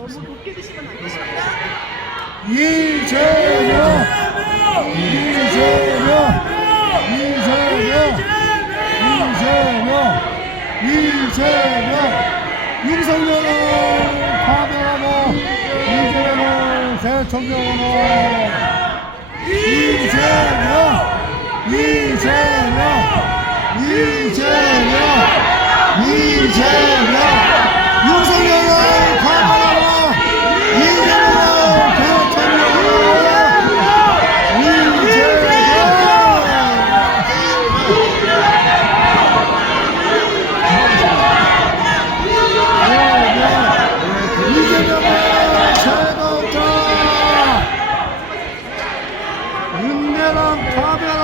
너무 높게 드시면 안 되십니다. 이재명 이재명 이재명 이재명 이재명 윤석열을 파면하고 이재명을 대통령으로 이 Bayram, Tamer